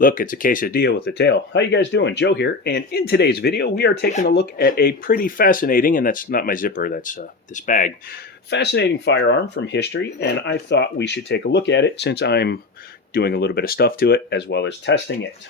Look, it's a quesadilla with a tail. How you guys doing? Joe here, and in today's video we are taking a look at a pretty fascinating, and that's not my zipper, that's this bag, fascinating firearm from history, and I thought we should take a look at it since I'm doing a little bit of stuff to it as well as testing it.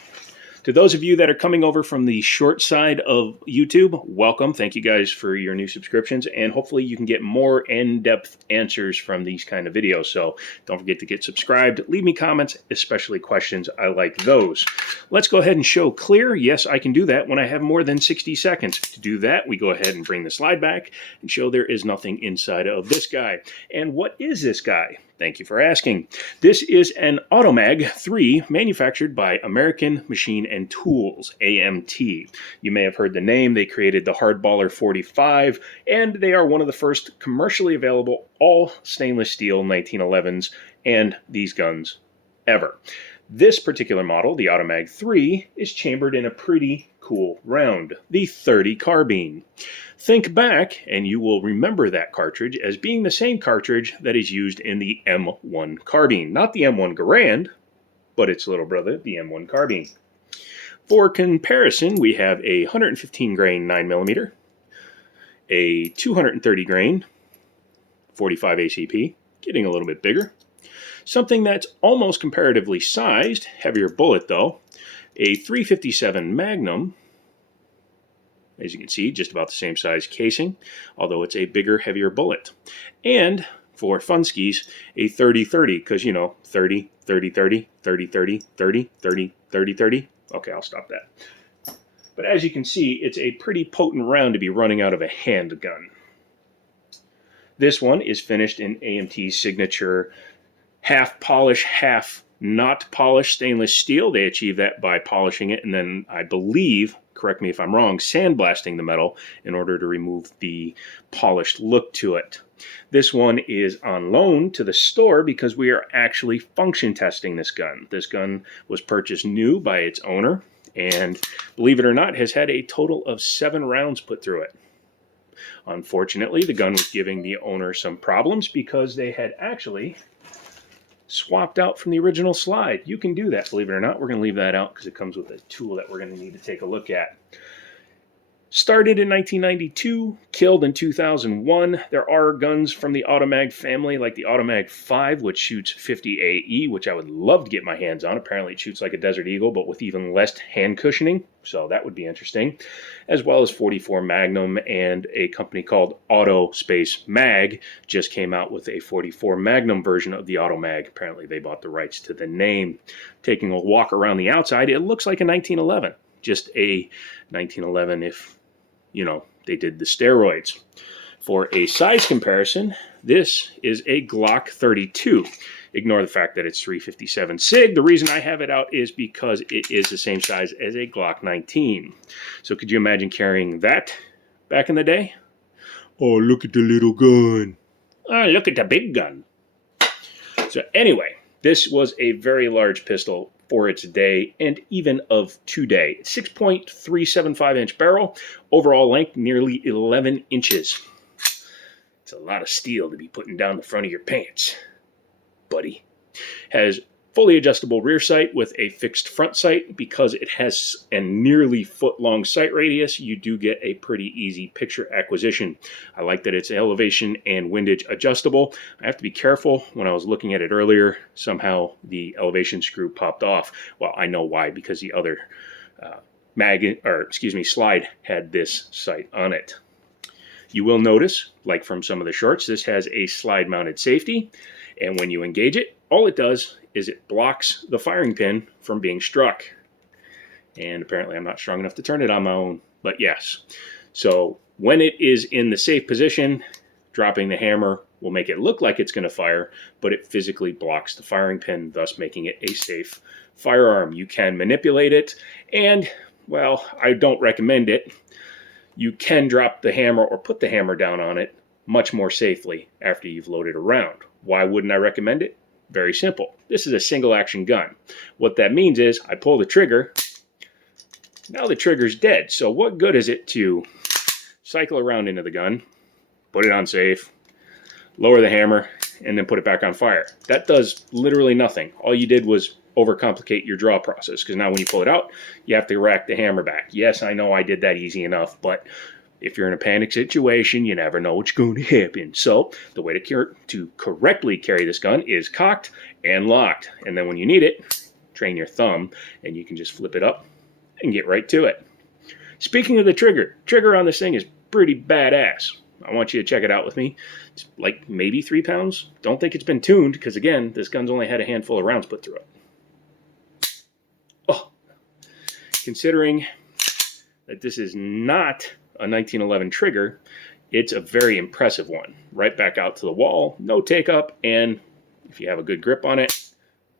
To those of you that are coming over from the short side of YouTube, welcome. Thank you guys for your new subscriptions, and hopefully you can get more in-depth answers from these kind of videos. So don't forget to get subscribed. Leave me comments, especially questions. I like those. Let's go ahead and show clear. Yes, I can do that when I have more than 60 seconds. To do that, we go ahead and bring the slide back and show there is nothing inside of this guy. And what is this guy? Thank you for asking. This is an Automag III manufactured by American Machine and Tools, AMT. You may have heard the name. They created the Hardballer 45, and they are one of the first commercially available all stainless steel 1911s and these guns ever. This particular model, the Automag III, is chambered in a pretty cool round, the .30 carbine. Think back and you will remember that cartridge as being the same cartridge that is used in the M1 carbine. Not the M1 Garand, but its little brother, the M1 carbine. For comparison, we have a 115 grain 9mm, a 230 grain 45 ACP, getting a little bit bigger. Something that's almost comparatively sized, heavier bullet though, a 357 Magnum. As you can see, just about the same size casing, although it's a bigger, heavier bullet. And for funskies, a 30-30, because you know, 30, 30-30, 30-30, 30, 30, 30-30. Okay, I'll stop that. But as you can see, it's a pretty potent round to be running out of a handgun. This one is finished in AMT's signature half polish, half not polished stainless steel. They achieve that by polishing it and then, I believe, correct me if I'm wrong, sandblasting the metal in order to remove the polished look to it. This one is on loan to the store because we are actually function testing this gun. This gun was purchased new by its owner and, believe it or not, has had a total of 7 rounds put through it. Unfortunately, the gun was giving the owner some problems because they had actually swapped out from the original slide. You can do that, believe it or not. We're going to leave that out because it comes with a tool that we're going to need to take a look at. Started in 1992, killed in 2001. There are guns from the Automag family, like the Automag V, which shoots 50 AE, which I would love to get my hands on. Apparently it shoots like a Desert Eagle, but with even less hand cushioning, so that would be interesting. As well as 44 Magnum, and a company called Auto Space Mag just came out with a 44 Magnum version of the Automag. Apparently they bought the rights to the name. Taking a walk around the outside, it looks like a 1911. Just a 1911 if, you know, they did the steroids. For a size comparison, this is a Glock 32. Ignore the fact that it's 357 SIG. The reason I have it out is because it is the same size as a Glock 19. So could you imagine carrying that back in the day? Oh, look at the little gun. Oh, look at the big gun. So anyway, this was a very large pistol for its day, and even of today. 6.375 inch barrel, overall length nearly 11 inches. It's a lot of steel to be putting down the front of your pants, buddy. Has fully adjustable rear sight with a fixed front sight. Because it has a nearly foot-long sight radius, you do get a pretty easy picture acquisition. I like that it's elevation and windage adjustable. I have to be careful. When I was looking at it earlier, somehow the elevation screw popped off. Well, I know why, because the other slide had this sight on it. You will notice, like from some of the shorts, this has a slide-mounted safety, and when you engage it, all it does is it blocks the firing pin from being struck. And apparently I'm not strong enough to turn it on my own, but yes. So when it is in the safe position, dropping the hammer will make it look like it's going to fire, but it physically blocks the firing pin, thus making it a safe firearm. You can manipulate it, and, well, I don't recommend it. You can drop the hammer or put the hammer down on it much more safely after you've loaded a round. Why wouldn't I recommend it? Very simple. This is a single action gun. What that means is I pull the trigger, now the trigger's dead. So what good is it to cycle around into the gun, put it on safe, lower the hammer, and then put it back on fire? That does literally nothing. All you did was overcomplicate your draw process, because now when you pull it out, you have to rack the hammer back. Yes, I know I did that easy enough, but if you're in a panic situation, you never know what's going to happen. So the way to correctly carry this gun is cocked and locked. And then when you need it, train your thumb, and you can just flip it up and get right to it. Speaking of the trigger on this thing is pretty badass. I want you to check it out with me. It's like maybe 3 pounds. Don't think it's been tuned, because again, this gun's only had a handful of rounds put through it. Oh, considering that this is not a 1911 trigger, it's a very impressive one. Right back out to the wall, no take up, and if you have a good grip on it,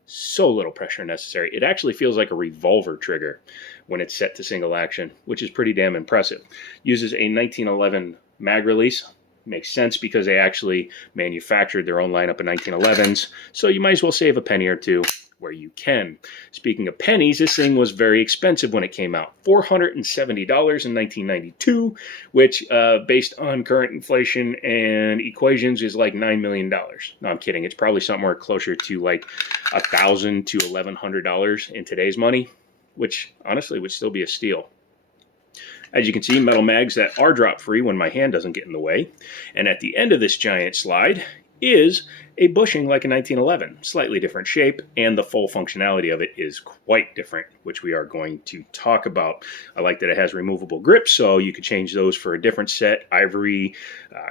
so little pressure necessary. It actually feels like a revolver trigger when it's set to single action, which is pretty damn impressive. Uses a 1911 mag release. Makes sense because they actually manufactured their own lineup of 1911s, so you might as well save a penny or two where you can. Speaking of pennies, this thing was very expensive when it came out. $470 in 1992, which based on current inflation and equations is like $9 million. No, I'm kidding. It's probably somewhere closer to like $1,000 to $1,100 in today's money, which honestly would still be a steal. As you can see, metal mags that are drop free when my hand doesn't get in the way. And at the end of this giant slide is a bushing like a 1911, slightly different shape, and the full functionality of it is quite different, which we are going to talk about. I like that it has removable grips, so you could change those for a different set, ivory,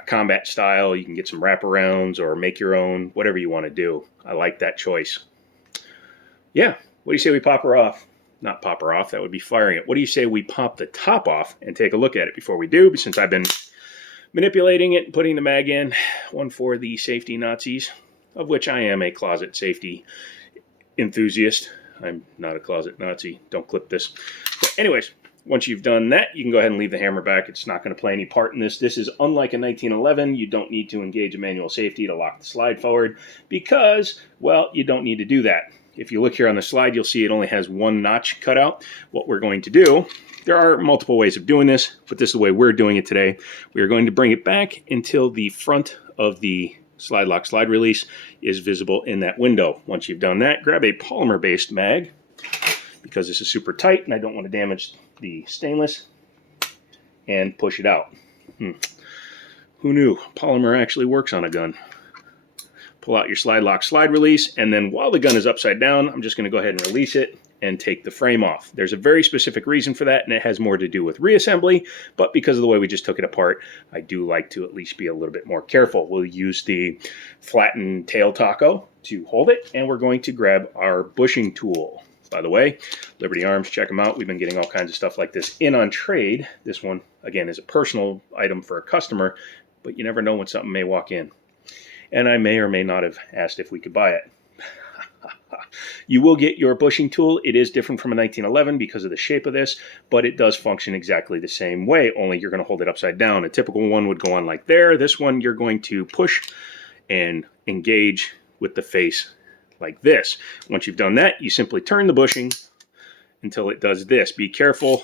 combat style. You can get some wraparounds or make your own, whatever you want to do. I like that choice. Yeah, what do you say we pop her off? Not pop her off, that would be firing it. What do you say we pop the top off and take a look at it before we do, since I've been manipulating it and putting the mag in. One for the safety Nazis, of which I am a closet safety enthusiast. I'm not a closet Nazi. Don't clip this. But anyways, once you've done that, you can go ahead and leave the hammer back. It's not going to play any part in this. This is unlike a 1911. You don't need to engage a manual safety to lock the slide forward because, well, you don't need to do that. If you look here on the slide, you'll see it only has one notch cut out. What we're going to do, there are multiple ways of doing this, but this is the way we're doing it today. We are going to bring it back until the front of the slide lock slide release is visible in that window. Once you've done that, grab a polymer-based mag, because this is super tight and I don't want to damage the stainless, and push it out. Who knew? Polymer actually works on a gun. Pull out your slide lock slide release, and then while the gun is upside down, I'm just going to go ahead and release it and take the frame off. There's a very specific reason for that, and it has more to do with reassembly, but because of the way we just took it apart, I do like to at least be a little bit more careful. We'll use the flattened tail taco to hold it, and we're going to grab our bushing tool. By the way, Liberty Arms, check them out. We've been getting all kinds of stuff like this in on trade. This one, again, is a personal item for a customer, but you never know when something may walk in. And I may or may not have asked if we could buy it. You will get your bushing tool. It is different from a 1911 because of the shape of this, but it does function exactly the same way, only you're going to hold it upside down. A typical one would go on like there. This one, you're going to push and engage with the face like this. Once you've done that, you simply turn the bushing until it does this. Be careful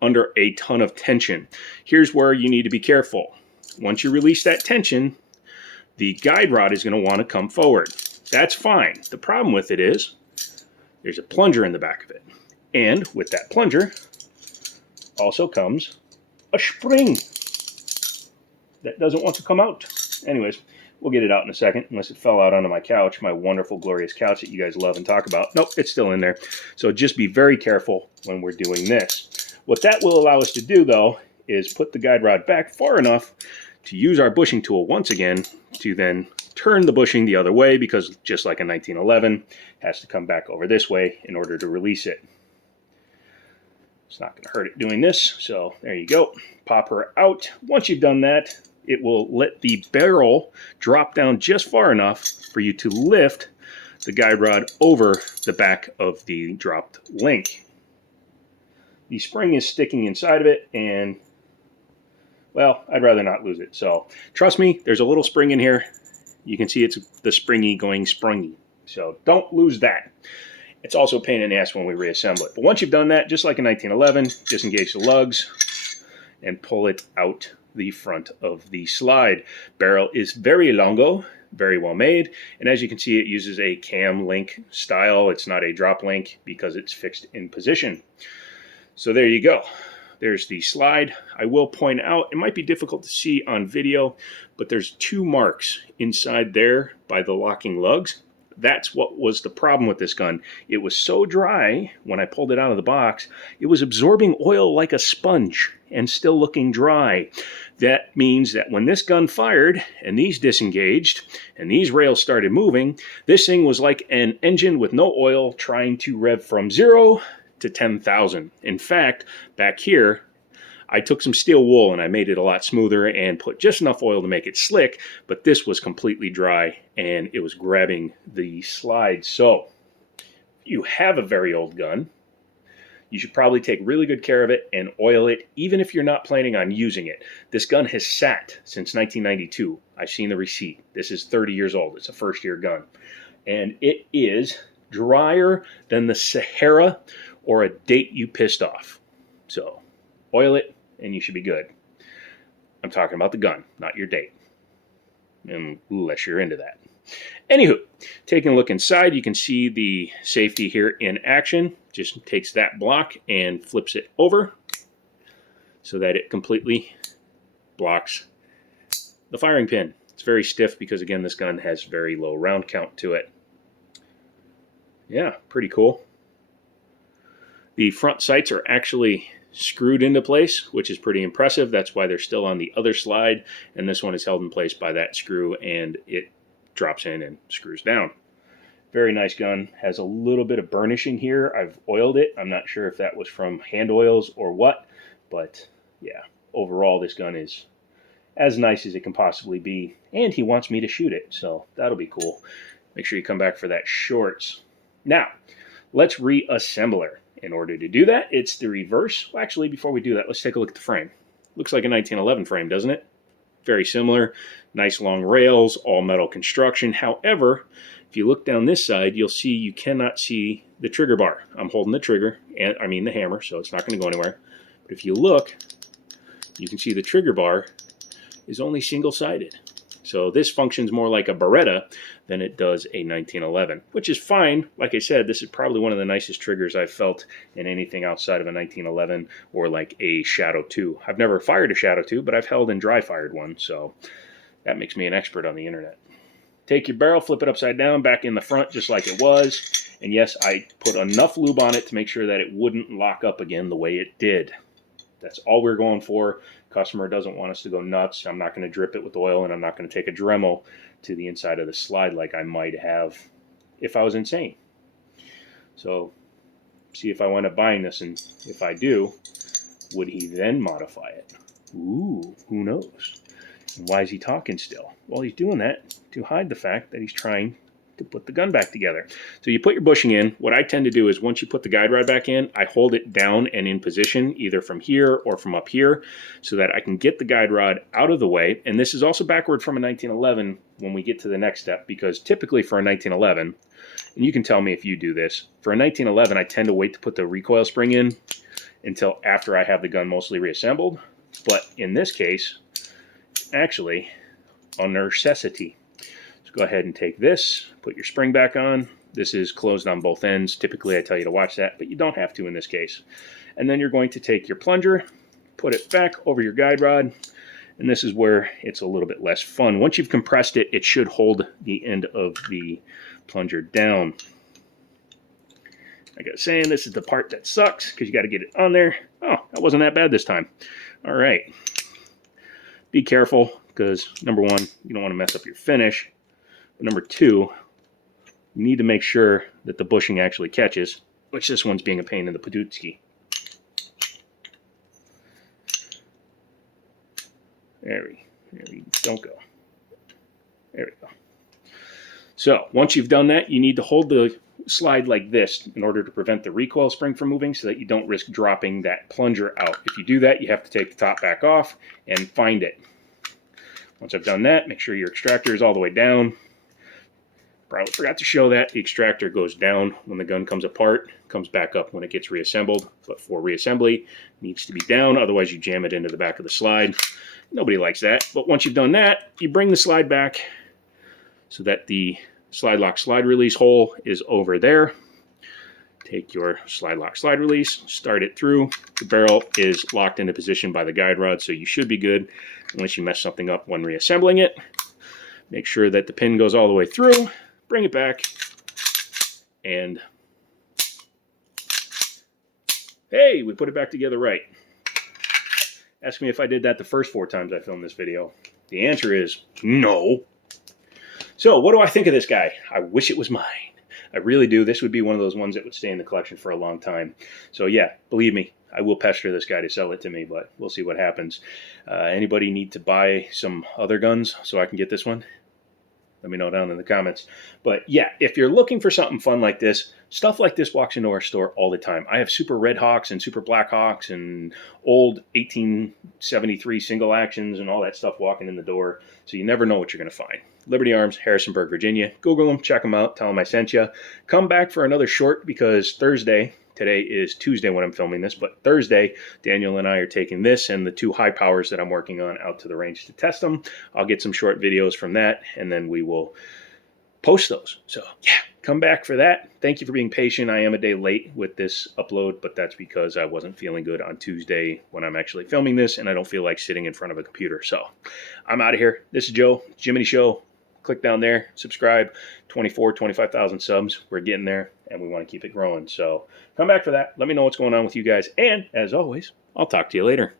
under a ton of tension. Here's where you need to be careful. Once you release that tension, the guide rod is going to want to come forward. That's fine. The problem with it is there's a plunger in the back of it. And with that plunger also comes a spring that doesn't want to come out. Anyways, we'll get it out in a second, unless it fell out onto my couch, my wonderful, glorious couch that you guys love and talk about. Nope, it's still in there. So just be very careful when we're doing this. What that will allow us to do, though, is put the guide rod back far enough to use our bushing tool once again to then turn the bushing the other way, because just like a 1911, it has to come back over this way in order to release it. It's not going to hurt it doing this, so there you go. Pop her out. Once you've done that, it will let the barrel drop down just far enough for you to lift the guide rod over the back of the dropped link. The spring is sticking inside of it, and well, I'd rather not lose it. So trust me, there's a little spring in here. You can see it's the springy going sprungy. So don't lose that. It's also a pain in the ass when we reassemble it. But once you've done that, just like in 1911, disengage the lugs and pull it out the front of the slide. Barrel is very longo, very well made. And as you can see, it uses a cam link style. It's not a drop link because it's fixed in position. So there you go. There's the slide. I will point out, it might be difficult to see on video, but there's 2 marks inside there by the locking lugs. That's what was the problem with this gun. It was so dry when I pulled it out of the box, it was absorbing oil like a sponge and still looking dry. That means that when this gun fired and these disengaged and these rails started moving, this thing was like an engine with no oil trying to rev from 0 to 10,000. In fact, back here, I took some steel wool and I made it a lot smoother and put just enough oil to make it slick, but this was completely dry and it was grabbing the slide. So, if you have a very old gun, you should probably take really good care of it and oil it, even if you're not planning on using it. This gun has sat since 1992. I've seen the receipt. This is 30 years old. It's a first-year gun. And it is drier than the Sahara or a date you pissed off. So, oil it and you should be good. I'm talking about the gun, not your date. Unless you're into that. Anywho, taking a look inside, you can see the safety here in action. Just takes that block and flips it over so that it completely blocks the firing pin. It's very stiff because, again, this gun has very low round count to it. Yeah, pretty cool. The front sights are actually screwed into place, which is pretty impressive. That's why they're still on the other slide, and this one is held in place by that screw, and it drops in and screws down. Very nice gun. Has a little bit of burnishing here. I've oiled it. I'm not sure if that was from hand oils or what, but yeah, overall this gun is as nice as it can possibly be, and he wants me to shoot it, so that'll be cool. Make sure you come back for that shorts. Now, let's reassemble her. In order to do that, it's the reverse. Well, actually, before we do that, let's take a look at the frame. Looks like a 1911 frame, doesn't it? Very similar. Nice long rails, all metal construction. However, if you look down this side, you'll see you cannot see the trigger bar. I'm holding the trigger, and I mean the hammer, so it's not going to go anywhere. But if you look, you can see the trigger bar is only single-sided. So this functions more like a Beretta than it does a 1911, which is fine. Like I said, this is probably one of the nicest triggers I've felt in anything outside of a 1911 or like a Shadow 2. I've never fired a Shadow 2, but I've held and dry fired one, so that makes me an expert on the internet. Take your barrel, flip it upside down, back in the front just like it was. And yes, I put enough lube on it to make sure that it wouldn't lock up again the way it did. That's all we're going for. Customer doesn't want us to go nuts. I'm not going to drip it with oil, and I'm not going to take a Dremel to the inside of the slide like I might have if I was insane. So, see if I wind up buying this, and if I do, would he then modify it? Ooh, who knows? And why is he talking still? Well, he's doing that to hide the fact that he's trying to put the gun back together. So you put your bushing in. What I tend to do is once you put the guide rod back in, I hold it down and in position, either from here or from up here, so that I can get the guide rod out of the way. And this is also backward from a 1911 when we get to the next step, because typically for a 1911, and you can tell me if you do this, for a 1911, I tend to wait to put the recoil spring in until after I have the gun mostly reassembled. But in this case, actually, a necessity. So go ahead and take this, put your spring back on. This is closed on both ends. Typically I tell you to watch that, but you don't have to in this case. And then you're going to take your plunger, put it back over your guide rod, and this is where it's a little bit less fun. Once you've compressed it, it should hold the end of the plunger down. Like I was saying, this is the part that sucks because you got to get it on there. Oh, that wasn't that bad this time. All right. Be careful because, number one, you don't want to mess up your finish. But number two, you need to make sure that the bushing actually catches, which this one's being a pain in the Padutski. There we don't go. There we go. So once you've done that, you need to hold the slide like this in order to prevent the recoil spring from moving so that you don't risk dropping that plunger out. If you do that, you have to take the top back off and find it. Once I've done that, make sure your extractor is all the way down. Probably forgot to show that. The extractor goes down when the gun comes apart, comes back up when it gets reassembled. But for reassembly, it needs to be down, otherwise you jam it into the back of the slide. Nobody likes that. But once you've done that, you bring the slide back, so that the slide lock slide release hole is over there. Take your slide lock slide release, start it through. The barrel is locked into position by the guide rod, so you should be good unless you mess something up when reassembling it. Make sure that the pin goes all the way through, bring it back, and hey, we put it back together right. Ask me if I did that the first 4 times I filmed this video. The answer is no. So what do I think of this guy? I wish it was mine. I really do. This would be one of those ones that would stay in the collection for a long time. So yeah, believe me, I will pester this guy to sell it to me, but we'll see what happens. Anybody need to buy some other guns so I can get this one? Let me know down in the comments. But yeah, if you're looking for something fun like this, stuff like this walks into our store all the time. I have Super Red Hawks and Super Black Hawks and old 1873 single actions and all that stuff walking in the door. So you never know what you're going to find. Liberty Arms, Harrisonburg, Virginia. Google them, check them out, tell them I sent you. Come back for another short because Thursday, today is Tuesday when I'm filming this, but Thursday, Daniel and I are taking this and the 2 high powers that I'm working on out to the range to test them. I'll get some short videos from that, and then we will post those. So yeah, come back for that. Thank you for being patient. I am a day late with this upload, but that's because I wasn't feeling good on Tuesday when I'm actually filming this, and I don't feel like sitting in front of a computer. So I'm out of here. This is Joe, Jiminy Show. Click down there, subscribe, 25,000 subs. We're getting there, and we want to keep it growing. So come back for that. Let me know what's going on with you guys. And as always, I'll talk to you later.